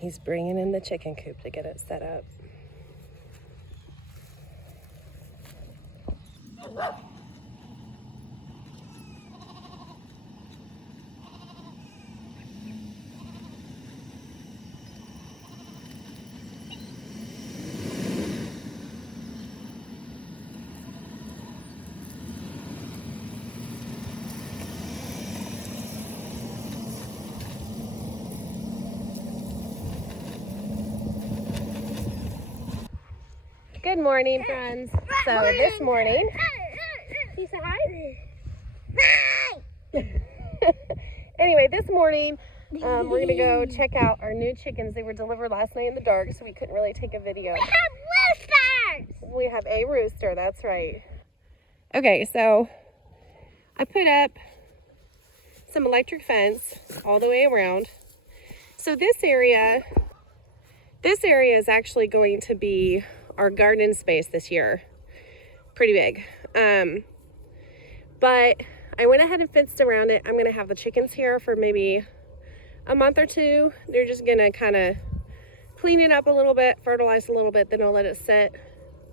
He's bringing in the chicken coop to get it set up. Good morning, friends. So this morning, can you say hi? Anyway, this morning, we're gonna go check out our new chickens. They were delivered last night in the dark, so we couldn't really take a video. We have roosters! We have a rooster, that's right. Okay, so I put up some electric fence all the way around. So this area is actually going to be our garden space this year. Pretty big. But I went ahead and fenced around it. I'm gonna have the chickens here for maybe a month or two. They're just gonna kind of clean it up a little bit, fertilize a little bit, then I'll let it sit.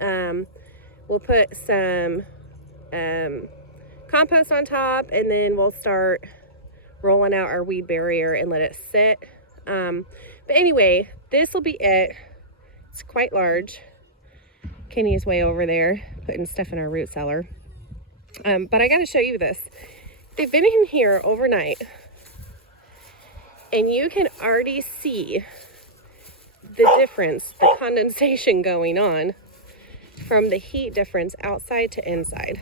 We'll put some compost on top, and then we'll start rolling out our weed barrier and let it sit. But anyway, this will be it. It's quite large. Kenny's way over there putting stuff in our root cellar. But I gotta show you this. They've been in here overnight, and you can already see the difference, the condensation going on from the heat difference outside to inside.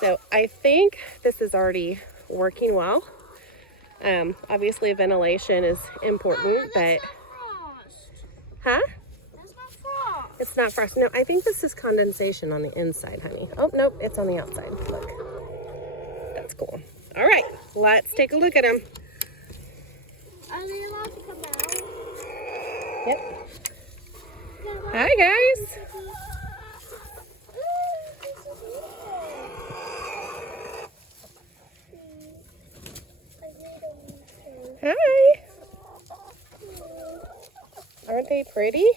So I think this is already working well. Obviously ventilation is important, but huh? It's not frost. No, I think this is condensation on the inside, honey. Oh, nope, it's on the outside. Look. That's cool. All right, let's take a look at them. Are they allowed to come out? Yep. Hi, guys. Hi. Aren't they pretty?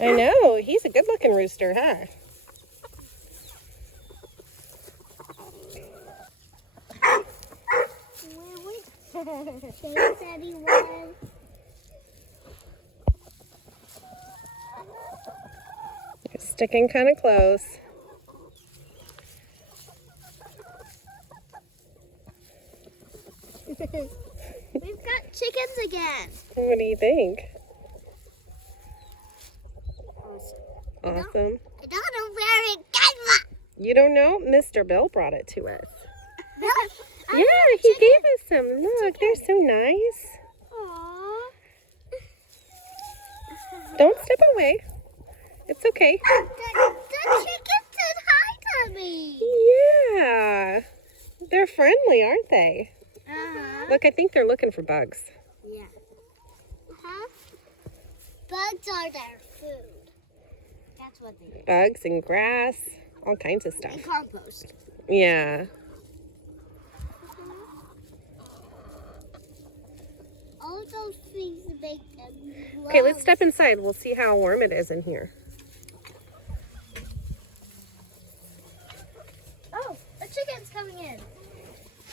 I know, he's a good looking rooster, huh? It's sticking kind of close. We've got chickens again. What do you think? Awesome. I don't know where it came from. You don't know? Mr. Bill brought it to us. Really? Yeah, he gave us some. Look, they're so nice. Aww. Don't step away. It's okay. The chicken said hi to me. Yeah. They're friendly, aren't they? Uh-huh. Look, I think they're looking for bugs. Yeah. Uh-huh. Bugs are their food. That's what they do. Bugs and grass, all kinds of stuff. And compost. Yeah. All of those things make them grow. Okay, let's step inside. We'll see how warm it is in here. Oh, a chicken's coming in.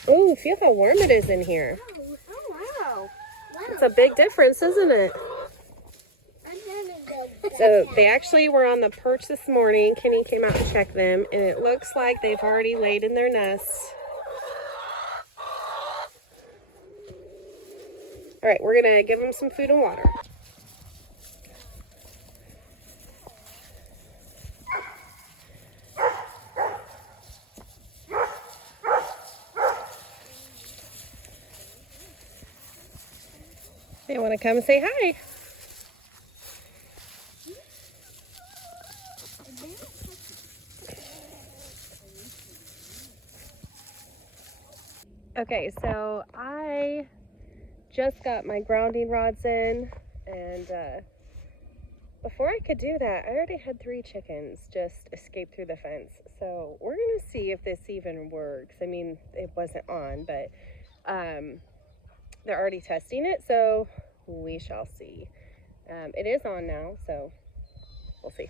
Oh, feel how warm it is in here. Oh, wow. It's a big difference, isn't it? So they actually were on the perch this morning. Kenny came out to check them, and it looks like they've already laid in their nests. All right, we're gonna give them some food and water. They want to come say hi. Okay, so I just got my grounding rods in, and before I could do that, I already had 3 chickens just escape through the fence. So we're gonna see if this even works. I mean, it wasn't on, but they're already testing it, so we shall see. It is on now, so we'll see.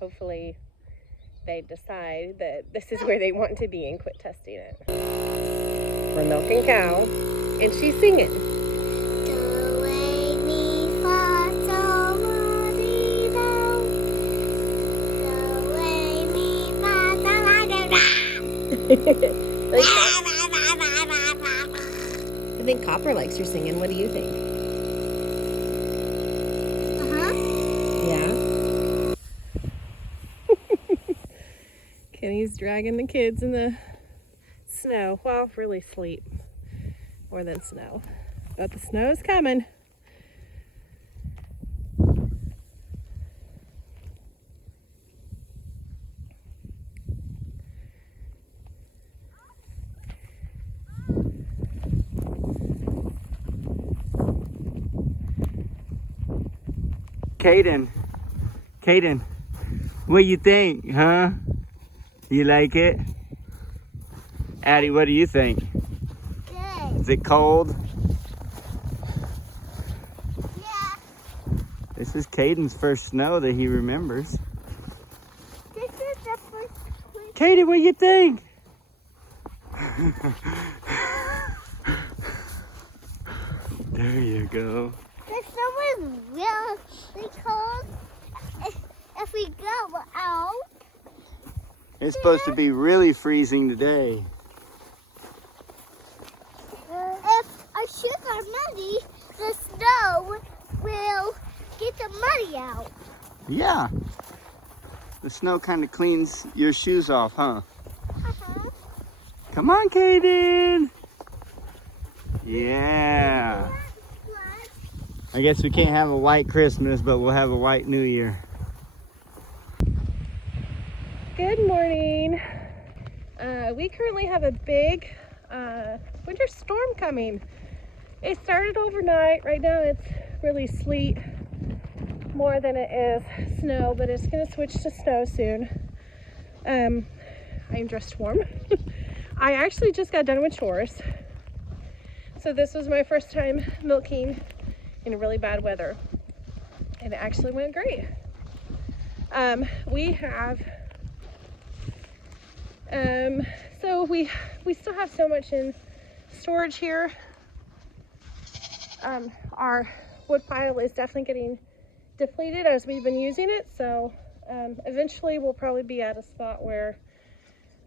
Hopefully they decide that this is where they want to be and quit testing it. We're milking cow, and she's singing. Do, re, mi, fa, sol, la, di, do. Do, re, mi, fa, sol, la, di, do. I think Copper likes your singing. What do you think? Yeah. Kenny's dragging the kids in the snow. Well, really sleet more than snow. But the snow is coming. Caden, what do you think, huh? You like it? Addie, what do you think? Good. Is it cold? Yeah. This is Caden's first snow that he remembers. This is the first one. Caden, what do you think? There you go. The snow is really cold. If we go out, It's supposed to be really freezing today. if our shoes are muddy, the snow will get the muddy out. Yeah. The snow kind of cleans your shoes off, huh? Uh-huh. Come on, Caden. Yeah. I guess we can't have a white Christmas, but we'll have a white New Year. Good morning. We currently have a big winter storm coming. It started overnight. Right now it's really sleet more than it is snow, but it's going to switch to snow soon. I am dressed warm. I actually just got done with chores. So this was my first time milking in really bad weather. And it actually went great. We have so we still have so much in storage here. Our wood pile is definitely getting depleted as we've been using it, so eventually we'll probably be at a spot where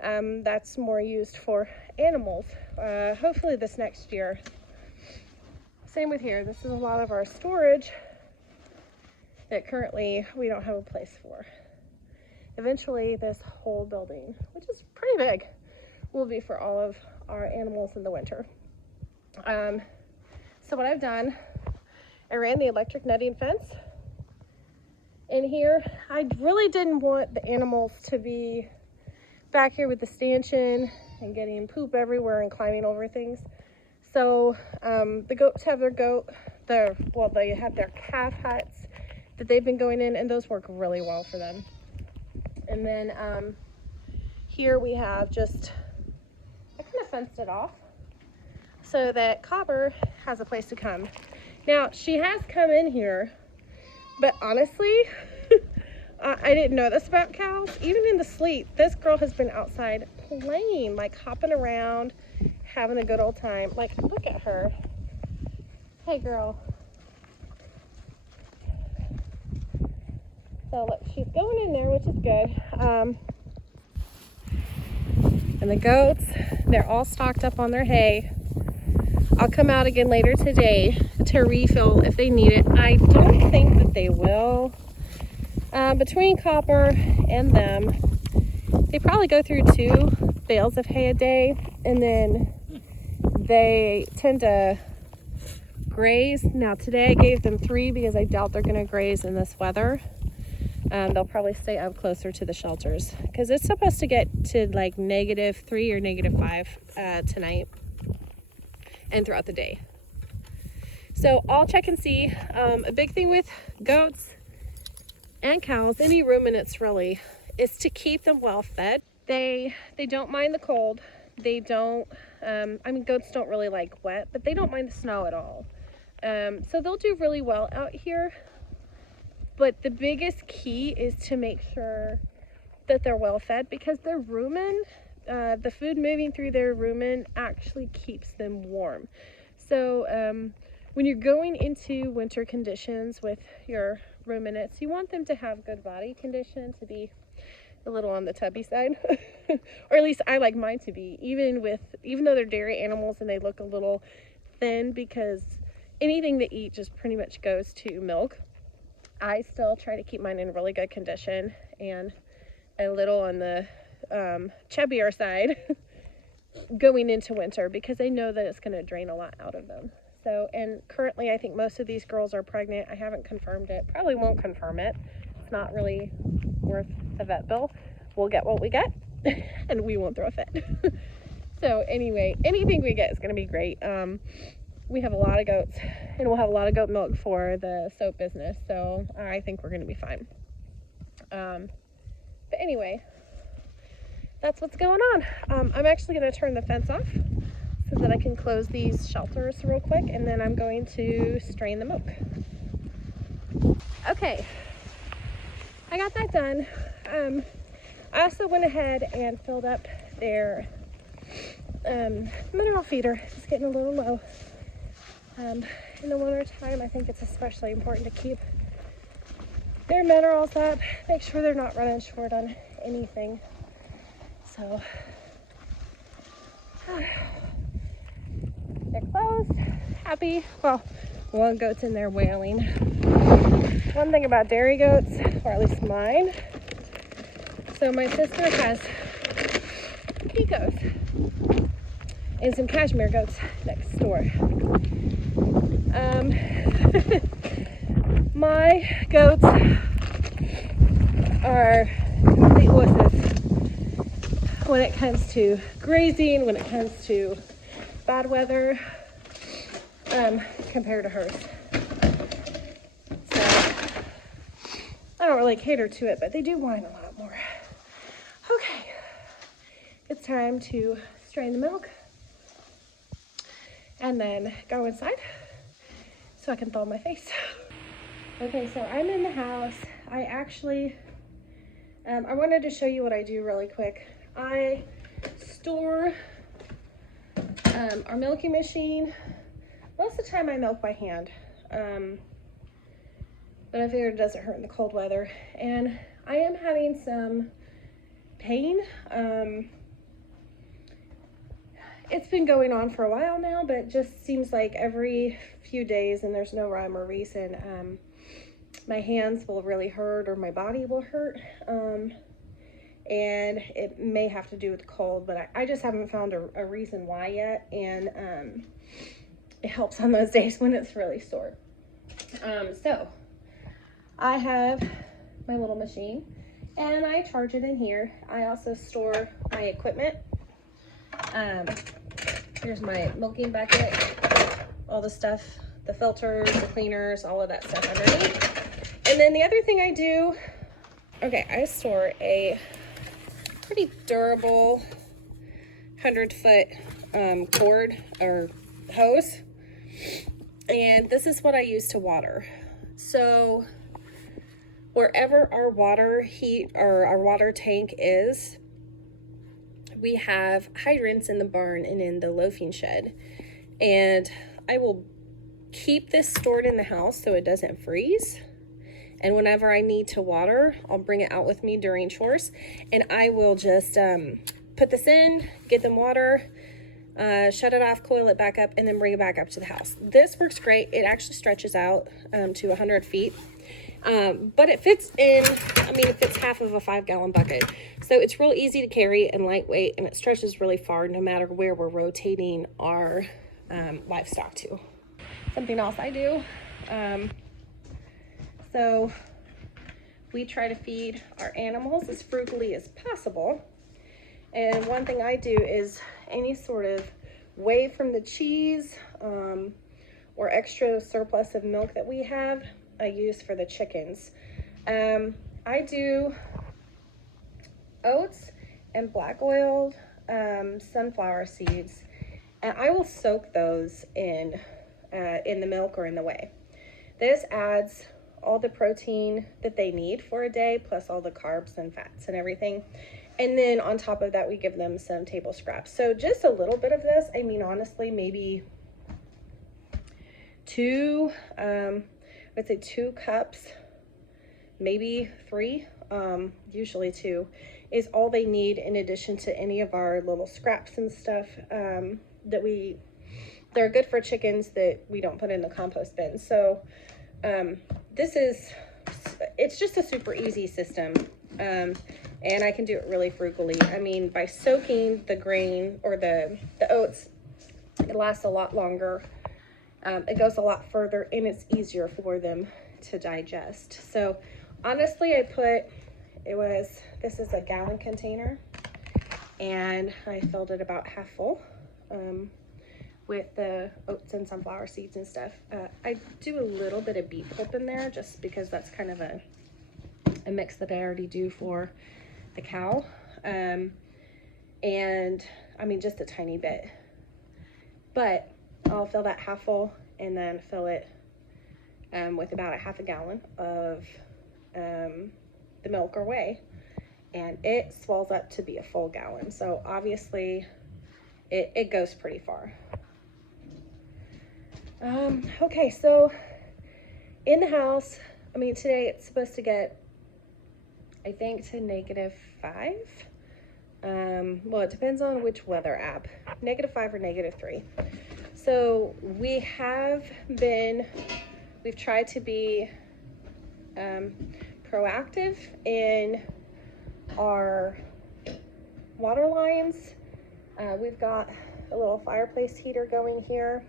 that's more used for animals, hopefully this next year. Same with here. This is a lot of our storage that currently we don't have a place for. Eventually this whole building, which is pretty big, will be for all of our animals in the winter. So what I've done, I ran the electric netting fence in here. I really didn't want the animals to be back here with the stanchion and getting poop everywhere and climbing over things. So the goats have they have their calf huts that they've been going in, and those work really well for them. And then here we have I kind of fenced it off so that Copper has a place to come. Now, she has come in here, but honestly, I didn't know this about cows. Even in the sleet, this girl has been outside playing, like hopping around, having a good old time. Like, look at her. Hey, girl. So look, she's going in there, which is good. And the goats, they're all stocked up on their hay. I'll come out again later today to refill if they need it. I don't think that they will. Between Copper and them, they probably go through 2 bales of hay a day, and then they tend to graze. Now today I gave them 3 because I doubt they're going to graze in this weather. They'll probably stay up closer to the shelters because it's supposed to get to like -3 or -5 tonight and throughout the day. So I'll check and see. A big thing with goats and cows, any ruminants really, is to keep them well fed. They don't mind the cold. They don't, I mean, goats don't really like wet, but they don't mind the snow at all. So they'll do really well out here. But the biggest key is to make sure that they're well fed, because their rumen, the food moving through their rumen actually keeps them warm. So when you're going into winter conditions with your ruminants, you want them to have good body condition, to be a little on the tubby side, or at least I like mine to be, even though they're dairy animals and they look a little thin, because anything they eat just pretty much goes to milk. I still try to keep mine in really good condition and a little on the chubbier side going into winter, because I know that it's going to drain a lot out of them. So, and currently I think most of these girls are pregnant. I haven't confirmed it, probably won't confirm it. It's not really worth the vet bill. We'll get what we get and we won't throw a fit. So anyway, anything we get is going to be great. We have a lot of goats and we'll have a lot of goat milk for the soap business. So I think we're going to be fine. But anyway, that's what's going on. I'm actually going to turn the fence off so that I can close these shelters real quick, and then I'm going to strain the milk. Okay, I got that done. I also went ahead and filled up their mineral feeder. It's getting a little low. In the winter time, I think it's especially important to keep their minerals up, make sure they're not running short on anything. So they're closed, happy. Well, one goat's in there wailing. One thing about dairy goats, or at least mine, so my sister has pecos and some cashmere goats next door. My goats are complete wusses when it comes to grazing, when it comes to bad weather, compared to hers. So I don't really cater to it, but they do whine a lot more. Okay, it's time to strain the milk and then go inside so I can thaw my face. Okay, so I'm in the house. I actually, I wanted to show you what I do really quick. I store our milking machine. Most of the time I milk by hand, but I figured it doesn't hurt in the cold weather. And I am having some pain. It's been going on for a while now, but it just seems like every few days, and there's no rhyme or reason, my hands will really hurt or my body will hurt. And it may have to do with the cold, but I just haven't found a reason why yet. And it helps on those days when it's really sore. So I have my little machine and I charge it in here. I also store my equipment. Here's my milking bucket, all the stuff, the filters, the cleaners, all of that stuff underneath. And then the other thing I do, okay, I store a pretty durable 100-foot cord or hose, and this is what I use to water. So wherever our water heat or our water tank is, we have hydrants in the barn and in the loafing shed, and I will keep this stored in the house so it doesn't freeze. And whenever I need to water, I'll bring it out with me during chores, and I will just put this in, get them water, shut it off, coil it back up, and then bring it back up to the house. This works great. It actually stretches out to 100 feet. But it fits in, I mean, it fits half of a 5-gallon bucket. So it's real easy to carry and lightweight, and it stretches really far no matter where we're rotating our livestock to. Something else I do, so we try to feed our animals as frugally as possible. And one thing I do is any sort of whey from the cheese or extra surplus of milk that we have, I use for the chickens. I do oats and black oiled sunflower seeds, and I will soak those in the milk or in the whey. This adds all the protein that they need for a day, plus all the carbs and fats and everything. And then on top of that, we give them some table scraps. So just a little bit of this. I mean, honestly, maybe I'd say 2 cups, maybe 3, usually 2, is all they need, in addition to any of our little scraps and stuff they're good for chickens that we don't put in the compost bin. So it's just a super easy system. And I can do it really frugally. I mean, by soaking the grain or the oats, it lasts a lot longer. It goes a lot further, and it's easier for them to digest. So honestly, this is a gallon container, and I filled it about half full with the oats and sunflower seeds and stuff. I do a little bit of beet pulp in there just because that's kind of a mix that I already do for the cow. And I mean, just a tiny bit, but I'll fill that half full and then fill it with about a half a gallon of the milk or whey, and it swells up to be a full gallon. So obviously it goes pretty far. Okay, so in the house, I mean, today it's supposed to get, I think, to -5. Well, it depends on which weather app, -5 or -3. So we've tried to be proactive in our water lines. We've got a little fireplace heater going here.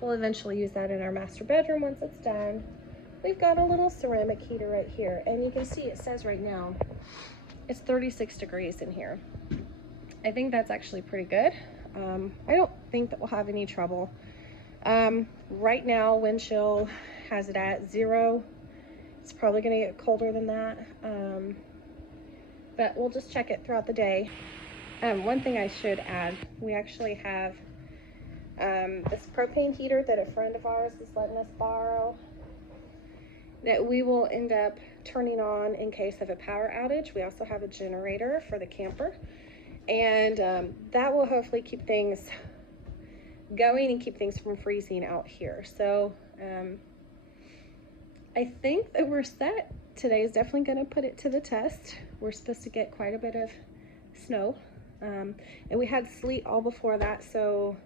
We'll eventually use that in our master bedroom once it's done. We've got a little ceramic heater right here, and you can see it says right now it's 36 degrees in here. I think that's actually pretty good. I don't think that we'll have any trouble. Right now, wind chill has it at 0. It's probably going to get colder than that, but we'll just check it throughout the day. One thing I should add, we actually have this propane heater that a friend of ours is letting us borrow, that we will end up turning on in case of a power outage. We also have a generator for the camper, and that will hopefully keep things going and keep things from freezing out here. So I think that we're set. Today is definitely going to put it to the test. We're supposed to get quite a bit of snow, and we had sleet all before that. So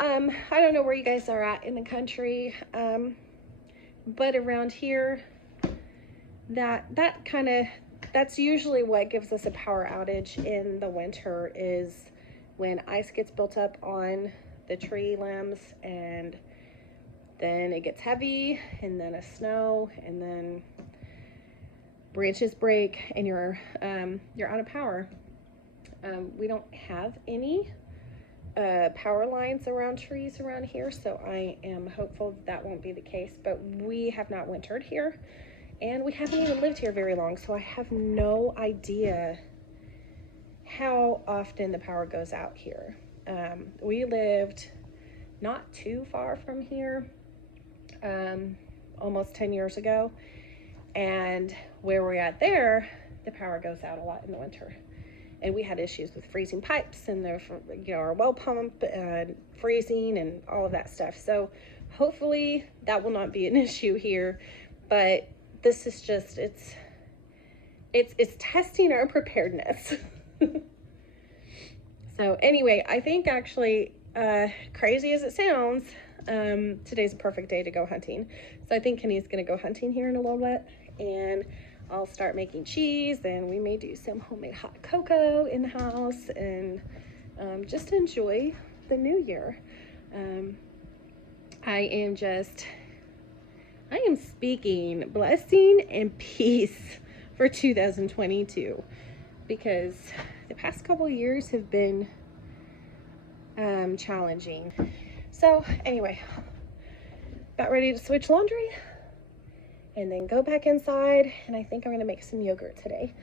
I don't know where you guys are at in the country, but around here, that's usually what gives us a power outage in the winter, is when ice gets built up on the tree limbs, and then it gets heavy, and then a snow, and then branches break, and you're out of power. We don't have any power lines around trees around here, so I am hopeful that won't be the case. But we have not wintered here, and we haven't even lived here very long, so I have no idea how often the power goes out here. We lived not too far from here almost 10 years ago, and where we're at there, the power goes out a lot in the winter. And we had issues with freezing pipes, and our well pump freezing and all of that stuff. So hopefully that will not be an issue here. But this is just, it's testing our preparedness. So anyway, I think actually, crazy as it sounds, today's a perfect day to go hunting. So I think Kenny's gonna go hunting here in a little bit, and I'll start making cheese, and we may do some homemade hot cocoa in the house, and just enjoy the new year. I am speaking blessing and peace for 2022, because the past couple years have been challenging. So anyway, about ready to switch laundry and then go back inside, and I think I'm gonna make some yogurt today.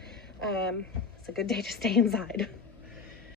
It's a good day to stay inside.